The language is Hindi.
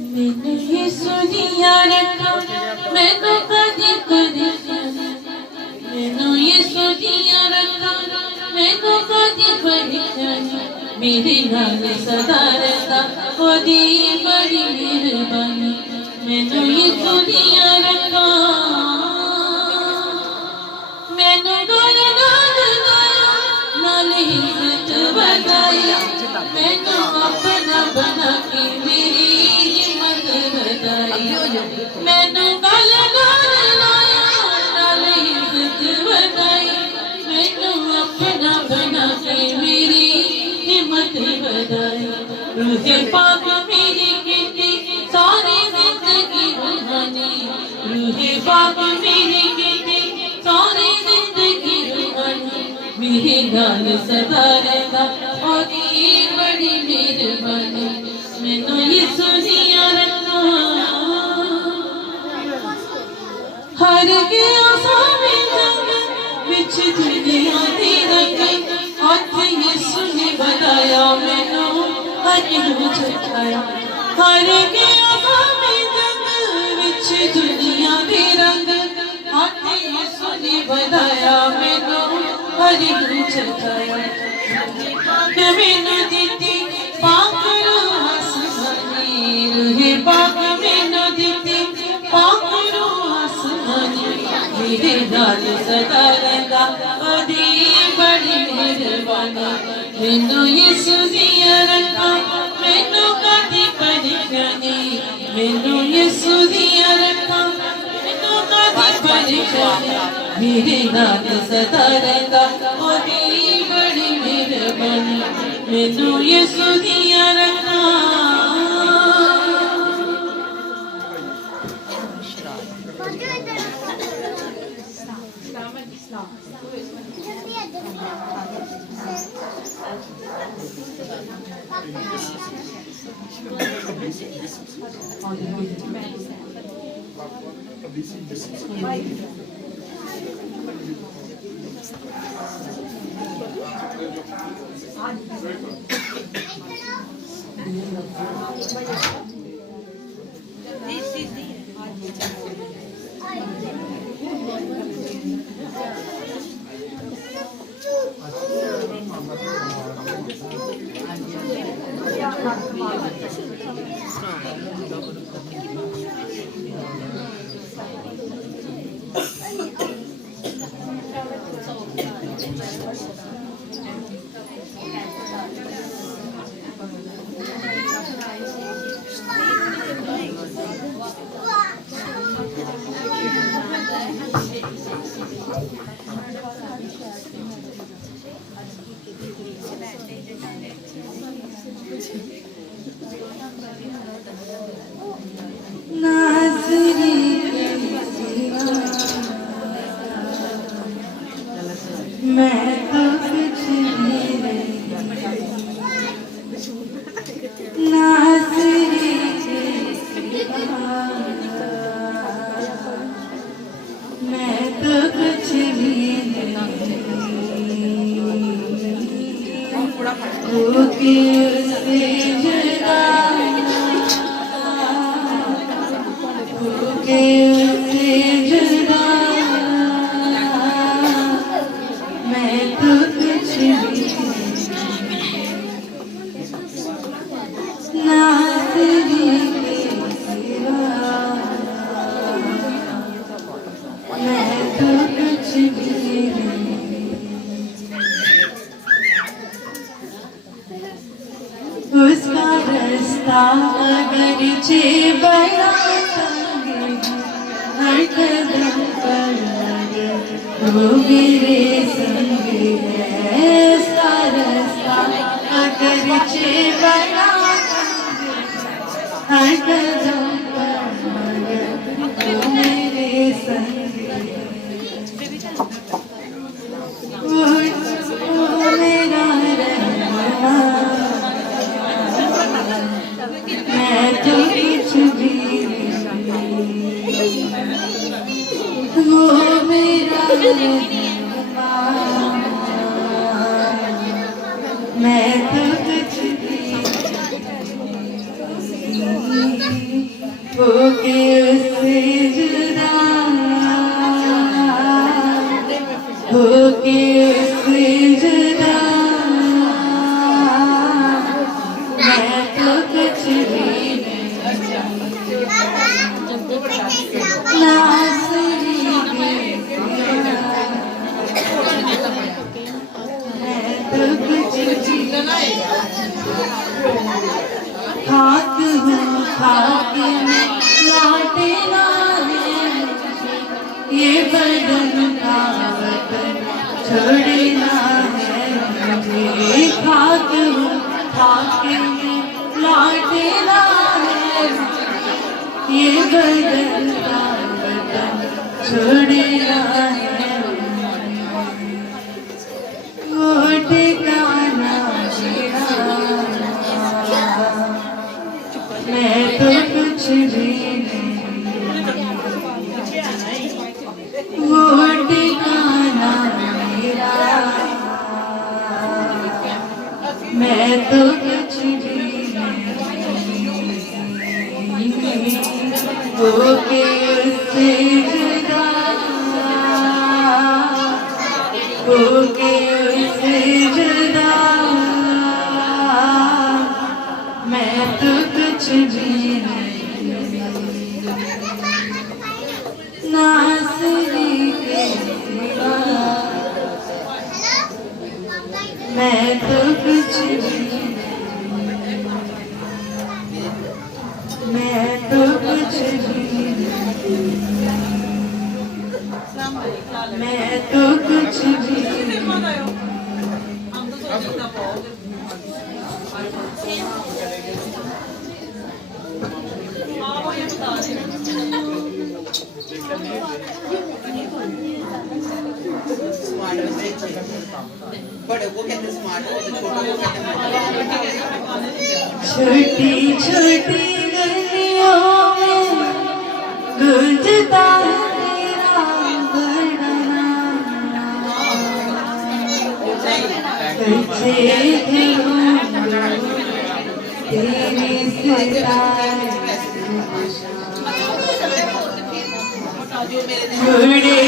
मैंने ये सुनिया रखा मैनू कदी परेशानी मैनू ये सुनिया रखा मैनू कदी परेशानी मेरे नाल सदा रहता ओदी बड़ी मेहरबानी मैनू ये सुनिया रखा मैनू गल नाल हिम्मत बनाई मैनू अपना बना के मेरी मैनू गल लाया नाल हिम्मत बनाई मैनू अपना बना के मेरी हिम्मत बनाई रूहे पाक मेरी कीती सारी जिंदगी रूहानी रूहे पाक मेरी कीती सारी जिंदगी रूहानी मेरे नाल सदा रहता ओदी बड़ी मेहरबानी मैनू ये सुनिया रखा हर गया सारे जंग विच दुनिया दी रंग हाथ ये सुने बनाया मैनू हर झुकाया हर गया सारे जंग विच दुनिया दी रंग हाथ ये सुने बनाया मैनू हर झुकाया मैनू दीती पाक रूह आसमानी रूहे पाक मैनू दीती पाक रूह आसमानी मेरे नाल सदा रहता ओदी बड़ी मेहरबानी मैनू यीशु दिया रखा मैनू कदी परेशानी मैनू यीशु दिया रखा मैनू कदी परेशानी मेरे नाल सदा रहता ओदी बड़ी मेहरबानी मैनू यीशु दिया रखा उसका रास्ता अगर चे बड़ा हर कदम पर वो मेरे संग है उसका रास्ता अगर चे बड़ा हर कदम पर वो मेरे संग वो मेरा रहना मैं तो कुछ भी वो मेरा मैं तो कुछ भी होके उससे जुदा, होके उससे जुदा, मैं तो कुछ भी खाक हूँ खाक में लौटे ना है, ये बदन का वतन छोड़े ना है मुझे। खाक हूँ खाक में लौटे ना है, ये बदन का वतन छोड़े ना है। वो ठिकाना मैं तो कुछ भी नहीं, वो ठिकाना मेरा, मैं तो कुछ भी नहीं, होके उससे जुदा, होके उससे जुदा, मैं तो कुछ भी नहीं, नाज़री के सिवा, मैं तो कुछ भी नहीं, मैं तो कुछ भी नहीं, मैं तो कुछ भी नहीं। बड़े को कहते स्मार्ट, छोटे को कहते छोटी छोटी गलियों में गूंजता तेरा बड़ना, तुझे दिलों तेरी सितारे बड़े